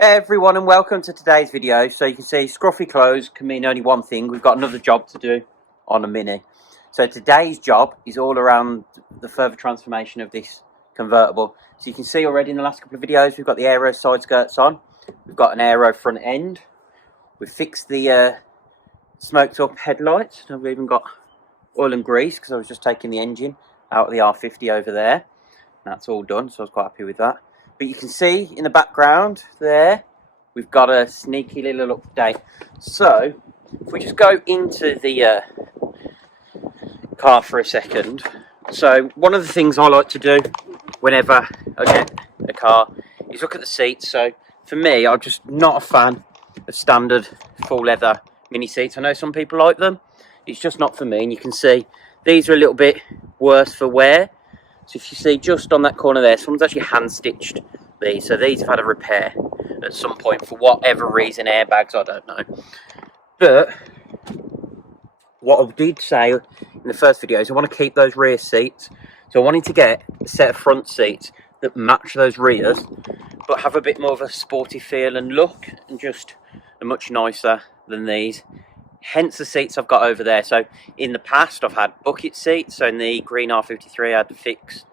Hey everyone, and welcome to today's video. So you can see scruffy clothes can mean only one thing. We've got another job to do on a Mini. So today's job is all around the further transformation of this convertible. So you can see already in the last couple of videos we've got the aero side skirts on, we've got an aero front end, we've fixed the smoked up headlights, and we've even got oil and grease because I was just taking the engine out of the R50 over there. That's all done, so I was quite happy with that. But you can see in the background there, we've got a sneaky little update. So, if we just go into the car for a second. So, one of the things I like to do whenever I get a car is look at the seats. So, for me, I'm just not a fan of standard full leather Mini seats. I know some people like them. It's just not for me. And you can see these are a little bit worse for wear. So if you see just on that corner there, someone's actually hand stitched these. So these have had a repair at some point for whatever reason, airbags, I don't know. But what I did say in the first video is I want to keep those rear seats. So I wanted to get a set of front seats that match those rears, but have a bit more of a sporty feel and look, and just are much nicer than these. Hence the seats I've got over there. So in the past I've had bucket seats. So in the green R53 I had fixed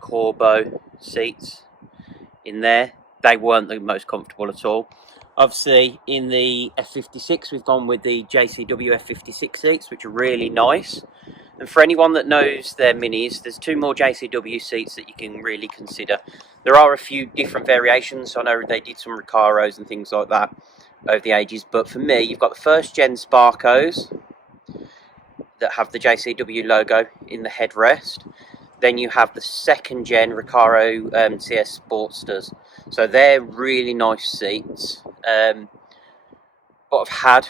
Corbo seats in there. They weren't the most comfortable at all. Obviously in the F56 we've gone with the JCW F56 seats, which are really nice. And for anyone that knows their Minis, there's two more JCW seats that you can really consider. There are a few different variations. I know they did some Recaros and things like that over the ages, but for me, you've got the first gen Sparcos that have the JCW logo in the headrest. Then you have the second gen Recaro CS Sportsters. So they're really nice seats. But I've had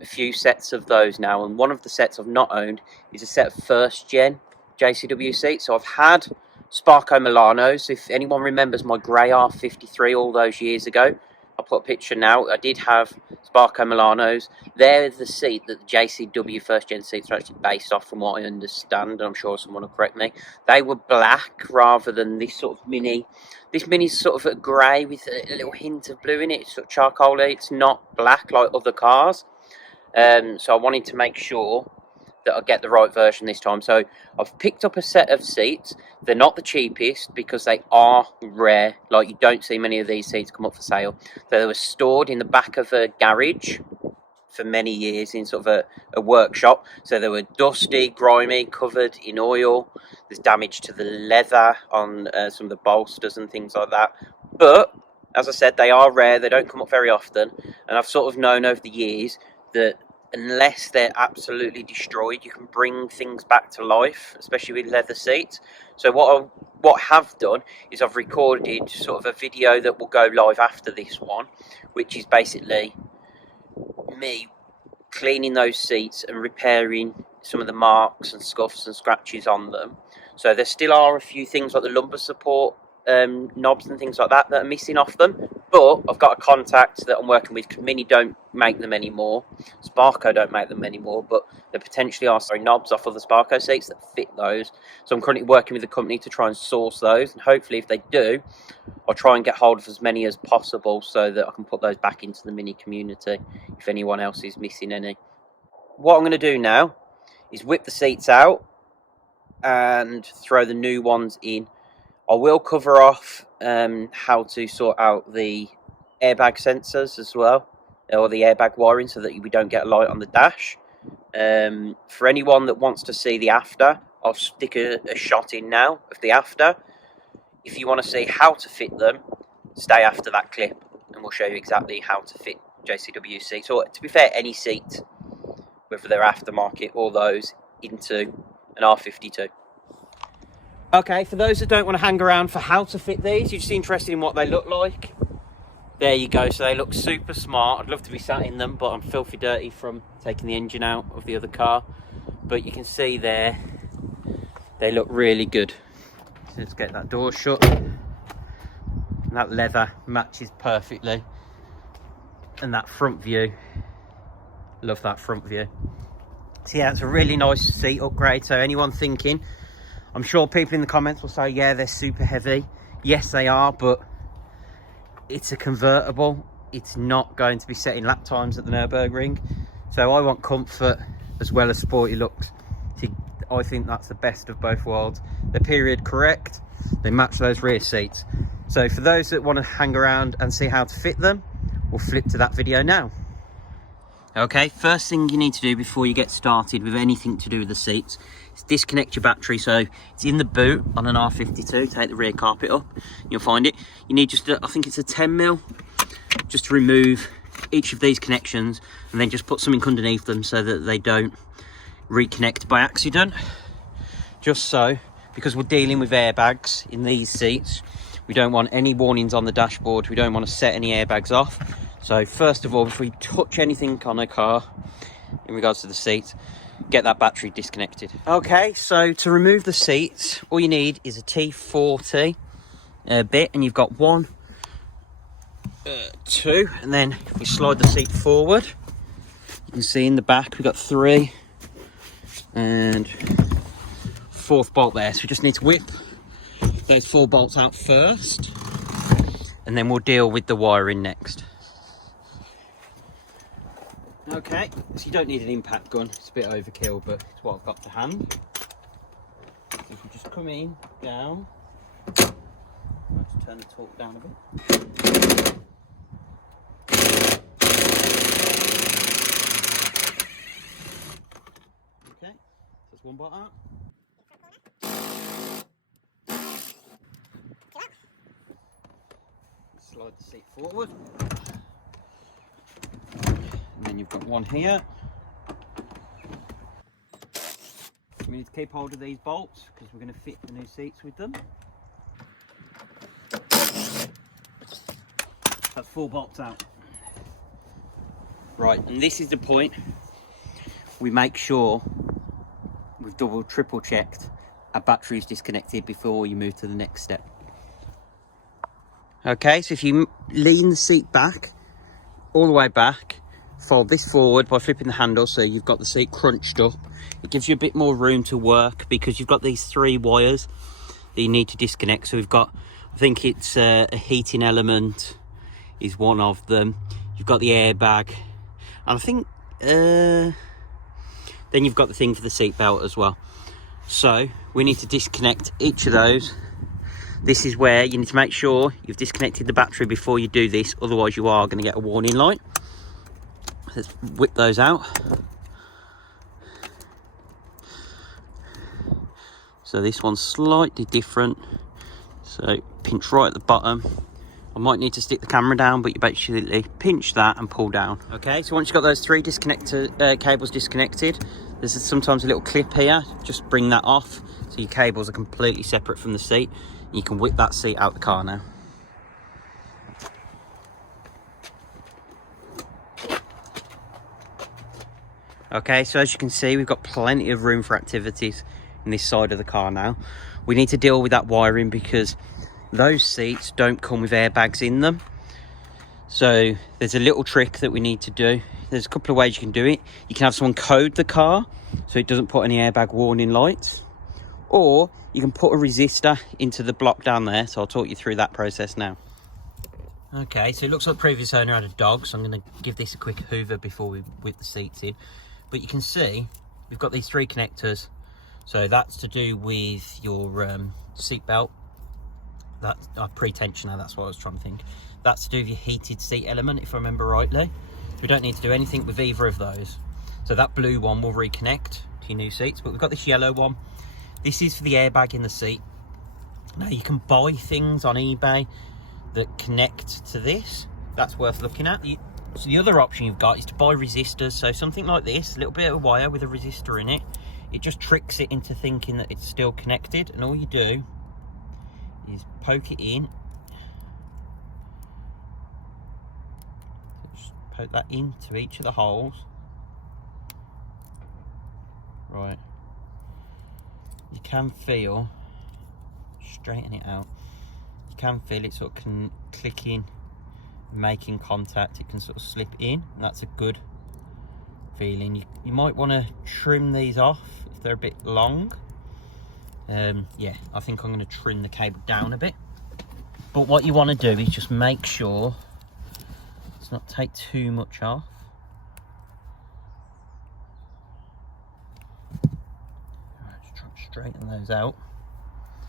a few sets of those now, and one of the sets I've not owned is a set of first gen JCW seats. So I've had Sparco Milanos. If anyone remembers my grey R53 all those years ago, I'll put a picture now. I did have Sparco Milanos. They're the seat that the JCW first gen seats are actually based off, from what I understand, and I'm sure someone will correct me. They were black rather than this sort of Mini. This Mini's sort of a grey with a little hint of blue in it. It's sort of charcoal-y. It's not black like other cars. So I wanted to make sure that I get the right version this time. So I've picked up a set of seats. They're not the cheapest because they are rare. Like, you don't see many of these seats come up for sale. So they were stored in the back of a garage for many years in sort of a workshop. So they were dusty, grimy, covered in oil. There's damage to the leather on some of the bolsters and things like that. But as I said, they are rare. They don't come up very often. And I've sort of known over the years that unless they're absolutely destroyed, you can bring things back to life, especially with leather seats. So what I have done is I've recorded sort of a video that will go live after this one, which is basically me cleaning those seats and repairing some of the marks and scuffs and scratches on them. So there still are a few things like the lumbar support knobs and things like that that are missing off them, but I've got a contact that I'm working with. Mini don't make them anymore, Sparco don't make them anymore, but there potentially are knobs off of the Sparco seats that fit those. So I'm currently working with the company to try and source those, and hopefully if they do, I'll try and get hold of as many as possible so that I can put those back into the Mini community if anyone else is missing any. What I'm going to do now is whip the seats out and throw the new ones in. I will cover off how to sort out the airbag sensors as well, or the airbag wiring, so that we don't get a light on the dash. For anyone that wants to see the after, I'll stick a shot in now of the after. If you want to see how to fit them, stay after that clip and we'll show you exactly how to fit JCW seats, or to be fair, any seat, whether they're aftermarket or those, into an R52. Okay, for those that don't want to hang around for how to fit these, you're just interested in what they look like, there you go. So they look super smart. I'd love to be sat in them, but I'm filthy dirty from taking the engine out of the other car. But you can see there, they look really good. So let's get that door shut. And that leather matches perfectly. And that front view, love that front view. So yeah, it's a really nice seat upgrade. So anyone thinking, I'm sure people in the comments will say, yeah, they're super heavy. Yes, they are, but it's a convertible. It's not going to be setting lap times at the Nürburgring. So I want comfort as well as sporty looks. I think that's the best of both worlds. They're period correct. They match those rear seats. So for those that want to hang around and see how to fit them, we'll flip to that video now. Okay, first thing you need to do before you get started with anything to do with the seats is disconnect your battery. So it's in the boot on an R52. Take the rear carpet up, you'll find it. You need just, I think it's a 10mm, just to remove each of these connections and then just put something underneath them so that they don't reconnect by accident. Just so, because we're dealing with airbags in these seats, we don't want any warnings on the dashboard. We don't want to set any airbags off. So first of all, before you touch anything on a car in regards to the seats, get that battery disconnected. Okay, so to remove the seats, all you need is a T40 bit, and you've got 1, 2, and then if we slide the seat forward, you can see in the back we've got 3 and 4th bolt there. So we just need to whip those 4 bolts out first, and then we'll deal with the wiring next. Okay, so you don't need an impact gun. It's a bit overkill, but it's what I've got to hand. So if we just come in, down, I'll have to turn the torque down a bit. Okay, so that's one bolt out. Slide the seat forward. And then you've got one here. We need to keep hold of these bolts because we're going to fit the new seats with them. That's 4 bolts out. Right, and this is the point we make sure we've double, triple checked our battery's disconnected before you move to the next step. Okay, so if you lean the seat back, all the way back, fold this forward by flipping the handle so you've got the seat crunched up. It gives you a bit more room to work because you've got these 3 wires that you need to disconnect. So we've got, I think it's a heating element is one of them. You've got the airbag, and I think then you've got the thing for the seat belt as well. So we need to disconnect each of those. This is where you need to make sure you've disconnected the battery before you do this, otherwise you are going to get a warning light. Let's whip those out. So this one's slightly different. So pinch right at the bottom. I might need to stick the camera down, but you basically pinch that and pull down. Okay, so once you've got those 3 cables disconnected, there's sometimes a little clip here. Just bring that off so your cables are completely separate from the seat. You can whip that seat out the car now. Okay, so as you can see, we've got plenty of room for activities in this side of the car now. We need to deal with that wiring because those seats don't come with airbags in them. So there's a little trick that we need to do. There's a couple of ways you can do it. You can have someone code the car so it doesn't put any airbag warning lights, or you can put a resistor into the block down there. So I'll talk you through that process now. Okay, so it looks like the previous owner had a dog, so I'm going to give this a quick hoover before we whip the seats in. But you can see we've got these 3 connectors. So that's to do with your seat belt. That pre-tensioner, that's what I was trying to think. That's to do with your heated seat element, if I remember rightly. We don't need to do anything with either of those. So that blue one will reconnect to your new seats, but we've got this yellow one. This is for the airbag in the seat. Now you can buy things on eBay that connect to this. That's worth looking at. So the other option you've got is to buy resistors. So something like this, a little bit of wire with a resistor in it. It just tricks it into thinking that it's still connected, and all you do is poke it in. Just poke that into each of the holes. Right. You can feel, straighten it out, you can feel it sort of clicking, making contact. It can sort of slip in, and that's a good feeling. You might want to trim these off if they're a bit long. Yeah, I think I'm going to trim the cable down a bit. But what you want to do is just make sure it's not take too much off. Right, just try to straighten those out.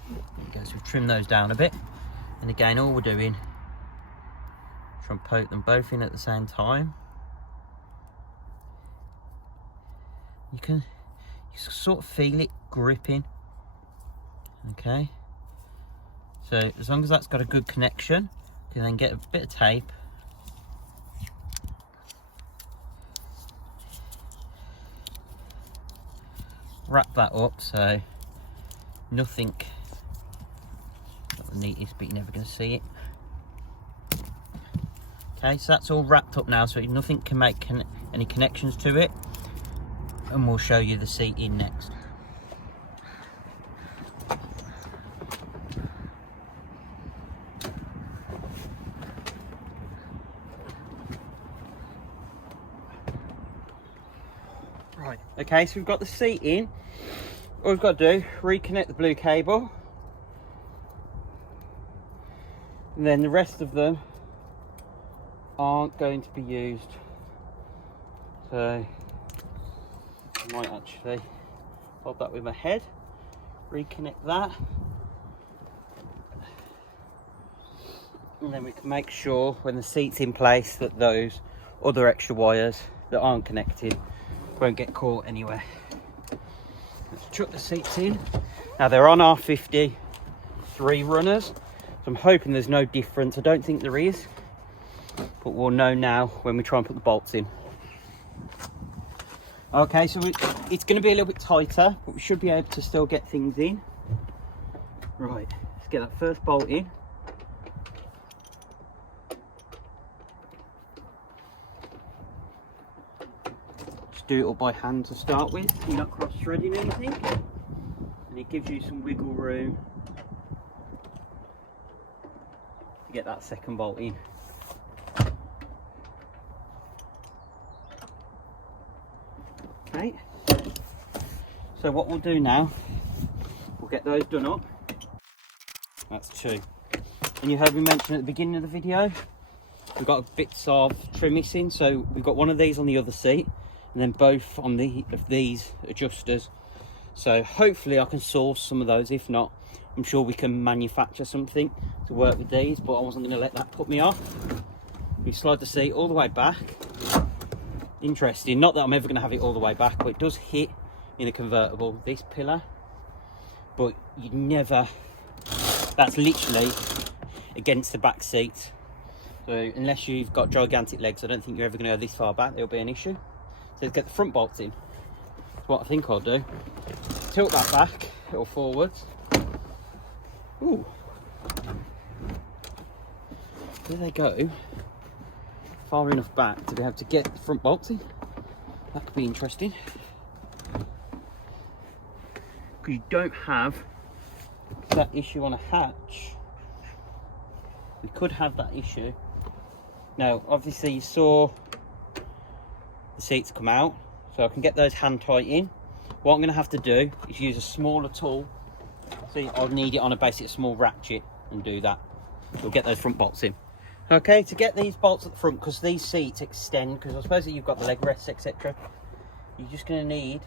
There you go, so we've trimmed those down a bit. And again, all we're doing is try and poke them both in at the same time. You can sort of feel it gripping. Okay. So as long as that's got a good connection, you can then get a bit of tape. Wrap that up so nothing, not the neatest, but you're never going to see it. Okay, so that's all wrapped up now, so nothing can make any connections to it. And we'll show you the seating next. Right, okay, so we've got the seat in. All we've got to do, reconnect the blue cable. And then the rest of them aren't going to be used. So I might actually hold that with my head, reconnect that. And then we can make sure when the seat's in place that those other extra wires that aren't connected won't get caught anywhere. Let's chuck the seats in. Now they're on R52 runners, so I'm hoping there's no difference. I don't think there is, but we'll know now when we try and put the bolts in. Okay, so it's going to be a little bit tighter, but we should be able to still get things in. Right, let's get that first bolt in. Do it all by hand to start with. You're not cross-threading anything, and it gives you some wiggle room to get that second bolt in. Okay, so what we'll do now, we'll get those done up. That's two. And you heard me mention at the beginning of the video, we've got bits of trim missing, so we've got one of these on the other seat, and then both on these adjusters. So hopefully I can source some of those. If not, I'm sure we can manufacture something to work with these, but I wasn't going to let that put me off. We slide the seat all the way back. Interesting, not that I'm ever going to have it all the way back, but it does hit in a convertible, this pillar, but you never, that's literally against the back seat. So unless you've got gigantic legs, I don't think you're ever going to go this far back. There'll be an issue. So let's get the front bolts in. That's what I think I'll do. Tilt that back or forwards. Ooh. There they go. Far enough back to be able to get the front bolts in. That could be interesting. Because you don't have that issue on a hatch. We could have that issue. Now, obviously you saw the seats come out, so I can get those hand tight in. What I'm going to have to do is use a smaller tool. See, I'll need it on a basic small ratchet and do that. We'll get those front bolts in. Okay, to get these bolts at the front, because these seats extend, because I suppose that you've got the leg rests, etc. You're just going to need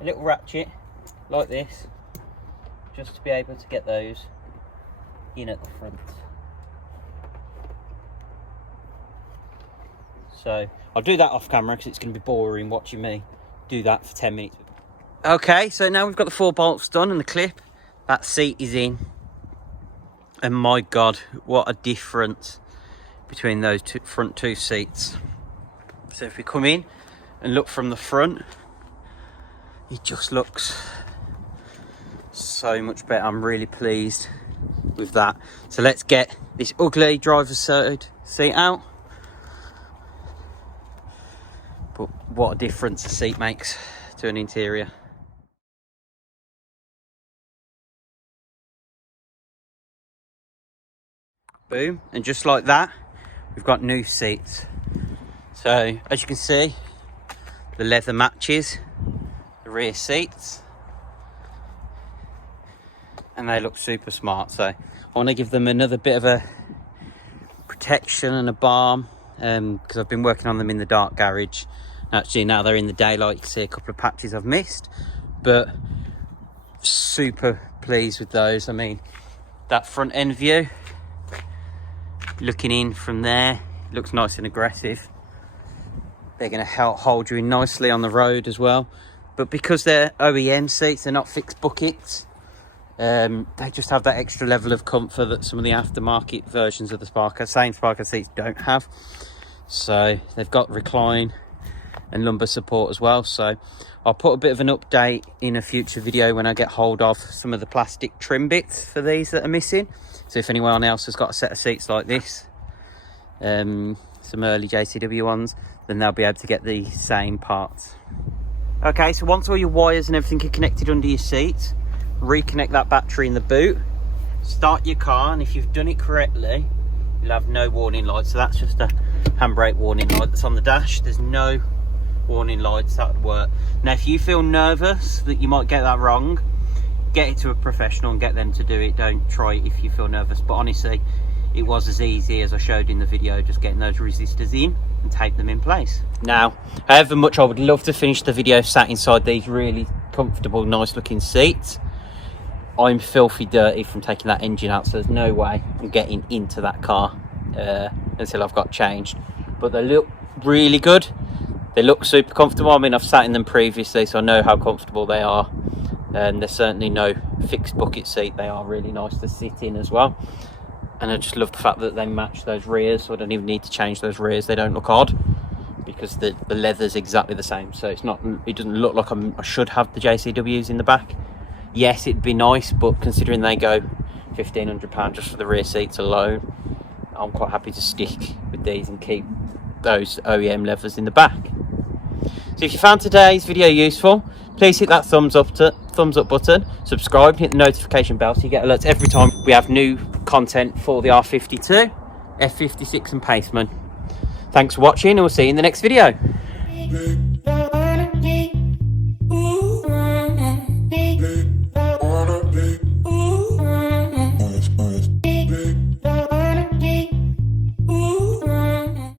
a little ratchet like this, just to be able to get those in at the front. So I'll do that off camera because it's going to be boring watching me do that for 10 minutes. Okay, so now we've got the 4 bolts done and the clip. That seat is in. And my God, what a difference between those front two seats. So if we come in and look from the front, it just looks so much better. I'm really pleased with that. So let's get this ugly driver's side seat out. But what a difference the seat makes to an interior. Boom, and just like that, we've got new seats. So as you can see, the leather matches the rear seats, and they look super smart. So I want to give them another bit of a protection and a balm, because I've been working on them in the dark garage. Actually, now they're in the daylight, you can see a couple of patches I've missed, but super pleased with those. I mean, that front end view, looking in from there, looks nice and aggressive. They're going to help hold you in nicely on the road as well. But because they're OEM seats, they're not fixed buckets, they just have that extra level of comfort that some of the aftermarket versions of the same Sparker seats don't have. So they've got recline and lumbar support as well. So I'll put a bit of an update in a future video when I get hold of some of the plastic trim bits for these that are missing. So if anyone else has got a set of seats like this, some early JCW ones, then they'll be able to get the same parts. Okay, so once all your wires and everything are connected under your seat, reconnect that battery in the boot, start your car, and if you've done it correctly, you'll have no warning light. So that's just a handbrake warning light that's on the dash. There's no warning lights that would work. Now if you feel nervous that you might get that wrong, get it to a professional and get them to do it. Don't try it if you feel nervous. But honestly, it was as easy as I showed in the video, just getting those resistors in and tape them in place. Now, however much I would love to finish the video sat inside these really comfortable, nice looking seats, I'm filthy dirty from taking that engine out, so there's no way I'm getting into that car until I've got changed. But they look really good. They look super comfortable. I mean, I've sat in them previously, so I know how comfortable they are. And they're certainly no fixed bucket seat. They are really nice to sit in as well. And I just love the fact that they match those rears, so I don't even need to change those rears. They don't look odd because the leather's exactly the same. So it doesn't look like I should have the JCWs in the back. Yes, it'd be nice, but considering they go £1,500 just for the rear seats alone, I'm quite happy to stick with these and keep those OEM leathers in the back. So if you found today's video useful, please hit that thumbs up button, subscribe, hit the notification bell so you get alerts every time we have new content for the R52, F56 and Paceman. Thanks for watching, and we'll see you in the next video.